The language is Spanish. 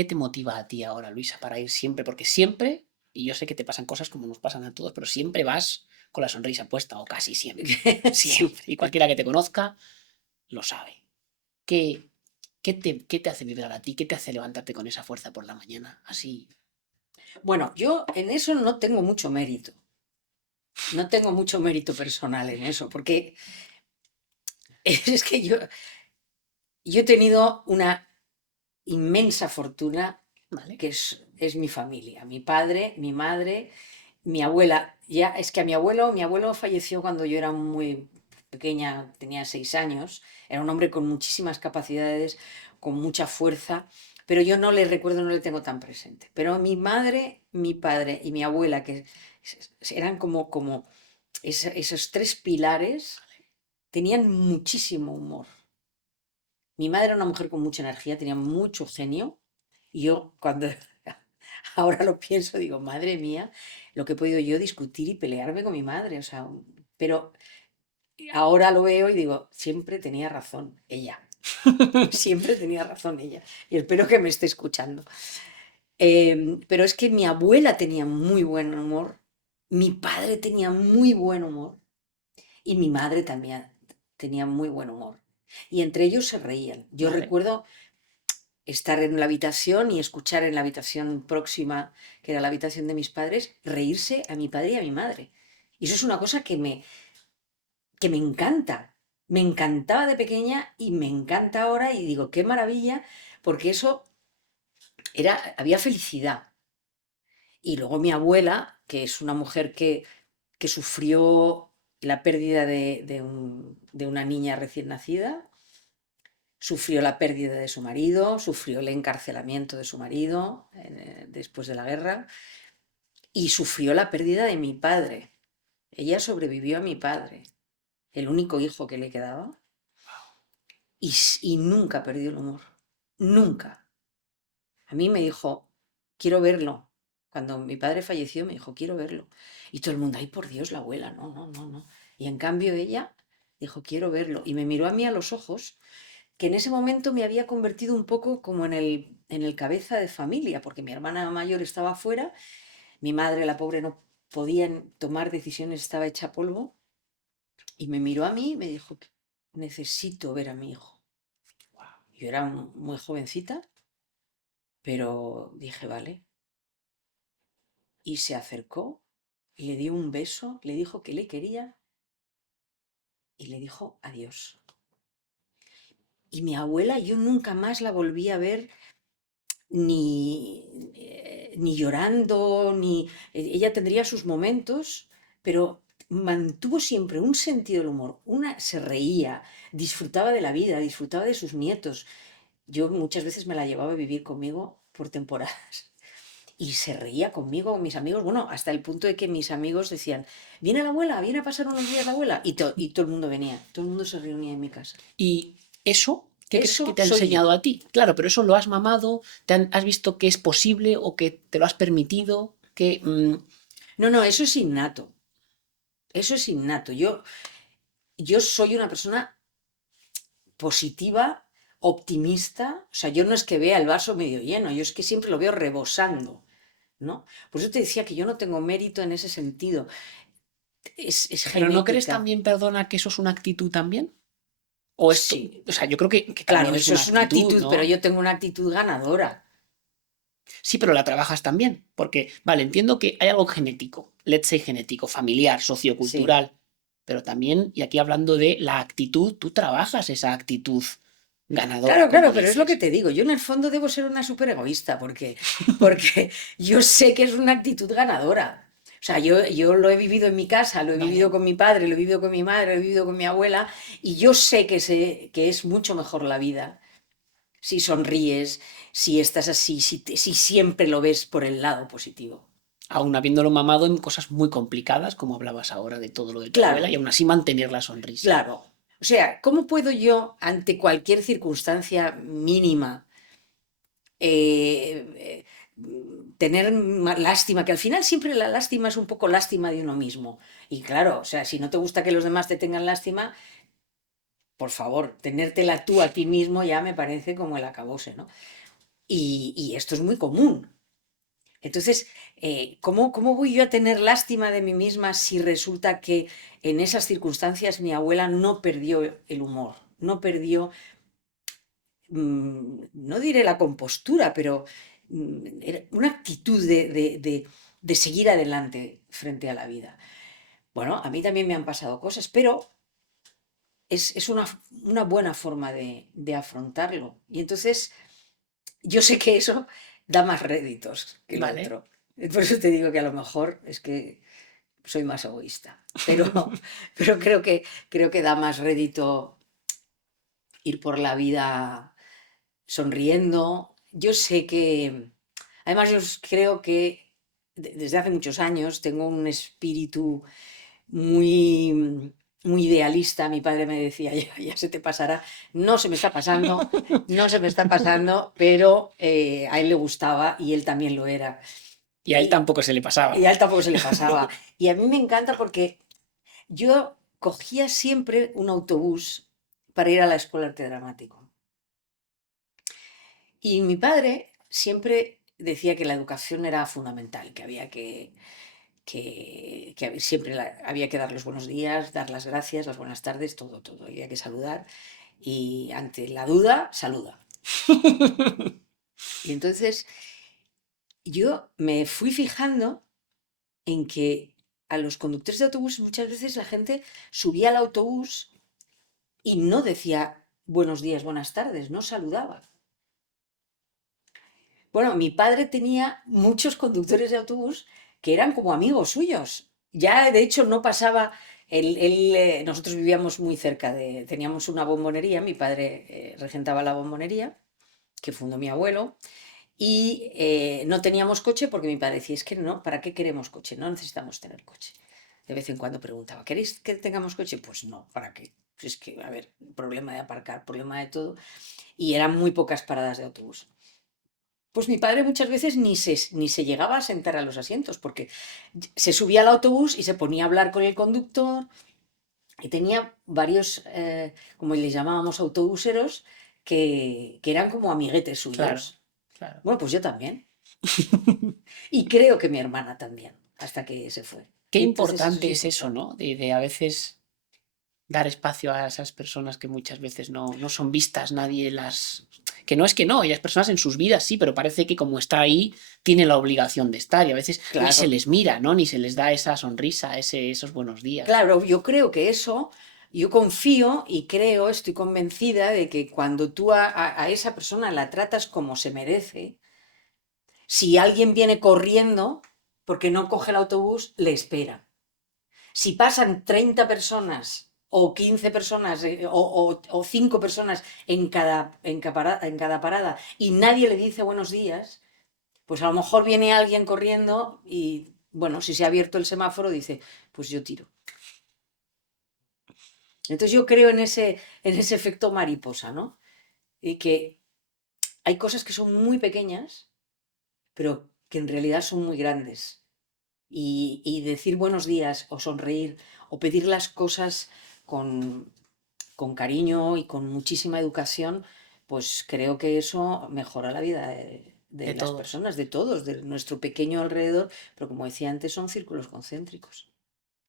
¿qué te motiva a ti ahora, Luisa, para ir siempre? Porque siempre, y yo sé que te pasan cosas como nos pasan a todos, pero siempre vas con la sonrisa puesta, o casi siempre. Sí. Siempre. Y cualquiera que te conozca lo sabe. ¿Qué, qué te hace vibrar a ti? ¿Qué te hace levantarte con esa fuerza por la mañana? Así. Bueno, yo en eso no tengo mucho mérito. No tengo mucho mérito personal en eso, porque es que yo he tenido una inmensa fortuna ¿Vale? que es mi familia, mi padre, mi madre, mi abuela. Ya es que a mi abuelo falleció cuando yo era muy pequeña, tenía 6 años. Era un hombre con muchísimas capacidades, con mucha fuerza, pero yo no le recuerdo, no le tengo tan presente. Pero mi madre, mi padre y mi abuela, que eran como esos tres pilares, tenían muchísimo humor. Mi madre era una mujer con mucha energía, tenía mucho genio. Y yo, cuando ahora lo pienso, digo, madre mía, lo que he podido yo discutir y pelearme con mi madre. O sea, pero ahora lo veo y digo, siempre tenía razón ella. Siempre tenía razón ella. Y espero que me esté escuchando. Pero es que mi abuela tenía muy buen humor, mi padre tenía muy buen humor y mi madre también tenía muy buen humor. Y entre ellos se reían. Yo ¿Vale? recuerdo estar en la habitación y escuchar en la habitación próxima, que era la habitación de mis padres, reírse a mi padre y a mi madre. Y eso es una cosa que me encanta. Me encantaba de pequeña y me encanta ahora y digo, qué maravilla, porque eso había felicidad. Y luego mi abuela, que es una mujer que sufrió la pérdida de una niña recién nacida, sufrió la pérdida de su marido, sufrió el encarcelamiento de su marido después de la guerra y sufrió la pérdida de mi padre. Ella sobrevivió a mi padre, el único hijo que le quedaba, y nunca perdió el humor. Nunca. A mí me dijo, quiero verlo. Cuando mi padre falleció, me dijo, quiero verlo. Y todo el mundo, ay, por Dios, la abuela, no, no, no, no. Y en cambio ella dijo, quiero verlo. Y me miró a mí a los ojos, que en ese momento me había convertido un poco como en el cabeza de familia, porque mi hermana mayor estaba afuera, mi madre, la pobre, no podía tomar decisiones, estaba hecha polvo. Y me miró a mí y me dijo, necesito ver a mi hijo. Yo era muy jovencita, pero dije, vale. Y se acercó, le dio un beso, le dijo que le quería y le dijo adiós. Y mi abuela, yo nunca más la volví a ver ni llorando, ella tendría sus momentos, pero mantuvo siempre un sentido del humor. Se reía, disfrutaba de la vida, disfrutaba de sus nietos. Yo muchas veces me la llevaba a vivir conmigo por temporadas. Y se reía conmigo, con mis amigos, bueno, hasta el punto de que mis amigos decían, viene la abuela, viene a pasar unos días la abuela. Y todo el mundo venía, todo el mundo se reunía en mi casa. Y eso, ¿qué crees que Eso te ha soy yo. enseñado a ti? Claro, pero eso lo has mamado, has visto que es posible o que te lo has permitido, que... No, no, eso es innato. Eso es innato. Yo soy una persona positiva, optimista. O sea, yo no es que vea el vaso medio lleno, yo es que siempre lo veo rebosando, ¿no? Por eso te decía que yo no tengo mérito en ese sentido. Es pero ¿no crees genética. también, perdona, que eso es una actitud también? O esto, Sí, o sea, yo creo que claro, también es eso una es una actitud, actitud, pero ¿no? yo tengo una actitud ganadora. Sí, pero la trabajas también, porque, vale, entiendo que hay algo genético, let's say genético, familiar, Sí. sociocultural, pero también, y aquí hablando de la actitud, tú trabajas esa actitud Claro, ganadora, claro, como pero es lo que dices. te digo. Yo en el fondo debo ser una súper egoísta porque yo sé que es una actitud ganadora. O sea, yo lo he vivido en mi casa, lo he vivido Vale. con mi padre, lo he vivido con mi madre, lo he vivido con mi abuela, y yo sé que es mucho mejor la vida si sonríes, si estás así, si siempre lo ves por el lado positivo. Aún habiéndolo mamado en cosas muy complicadas, como hablabas ahora de todo lo de tu Claro, abuela, y aún así mantener la sonrisa. claro. O sea, ¿cómo puedo yo, ante cualquier circunstancia mínima, eh, tener lástima, que al final siempre la lástima es un poco lástima de uno mismo? Y claro, o sea, si no te gusta que los demás te tengan lástima, por favor, tenértela tú a ti mismo ya me parece como el acabose, ¿no? y esto es muy común. Entonces, ¿cómo voy yo a tener lástima de mí misma si resulta que en esas circunstancias mi abuela no perdió el humor, no perdió, no diré la compostura, pero era una actitud de seguir adelante frente a la vida? Bueno, a mí también me han pasado cosas, pero es una buena forma de afrontarlo. Y entonces, yo sé que eso da más réditos que lo ¿Vale? otro. Por eso te digo que a lo mejor es que soy más egoísta, pero, pero creo que da más rédito ir por la vida sonriendo. Yo sé que, además yo creo que desde hace muchos años tengo un espíritu muy, muy idealista. Mi padre me decía, ya se te pasará. No se me está pasando, no se me está pasando, pero a él le gustaba y él también lo era. Y a él Y, tampoco se le y pasaba. a él tampoco se le pasaba. Y a mí me encanta porque yo cogía siempre un autobús para ir a la escuela de arte dramático. Y mi padre siempre decía que la educación era fundamental, que había que siempre había que dar los buenos días, dar las gracias, las buenas tardes, todo, todo. Había que saludar y ante la duda, saluda. Y entonces yo me fui fijando en que a los conductores de autobús muchas veces la gente subía al autobús y no decía buenos días, buenas tardes, no saludaba. Bueno, mi padre tenía muchos conductores de autobús que eran como amigos suyos. Ya, de hecho, no pasaba. Nosotros vivíamos muy cerca teníamos una bombonería, mi padre regentaba la bombonería, que fundó mi abuelo, y no teníamos coche porque mi padre decía, es que no, ¿para qué queremos coche? No necesitamos tener coche. De vez en cuando preguntaba, ¿queréis que tengamos coche? Pues no, ¿para qué? Pues es que, a ver, problema de aparcar, problema de todo. Y eran muy pocas paradas de autobús. Pues mi padre muchas veces ni se llegaba a sentar a los asientos, porque se subía al autobús y se ponía a hablar con el conductor, y tenía varios, como les llamábamos, autobuseros, que eran como amiguetes Claro, suyos. claro. Bueno, pues yo también. Y creo que mi hermana también, hasta que se fue. Qué Y entonces eso es importante es eso, importante. ¿no? De a veces dar espacio a esas personas que muchas veces no son vistas, nadie las... Que no es que no, ellas personas en sus vidas sí, pero parece que como está ahí, tiene la obligación de estar y a veces ni se Claro, les mira, ¿no? Ni se les da esa sonrisa, esos buenos días. claro, yo creo que eso, yo confío y creo, estoy convencida de que cuando tú a esa persona la tratas como se merece, si alguien viene corriendo porque no coge el autobús, le espera. Si pasan 30 personas o 15 personas o 5 personas en cada parada y nadie le dice buenos días, pues a lo mejor viene alguien corriendo y, bueno, si se ha abierto el semáforo, dice, pues yo tiro. Entonces yo creo en ese efecto mariposa, ¿no? Y que hay cosas que son muy pequeñas, pero que en realidad son muy grandes. Y decir buenos días o sonreír o pedir las cosas con, con cariño y con muchísima educación, pues creo que eso mejora la vida de De las todos. personas, de todos, de nuestro pequeño alrededor, pero como decía antes, son círculos concéntricos.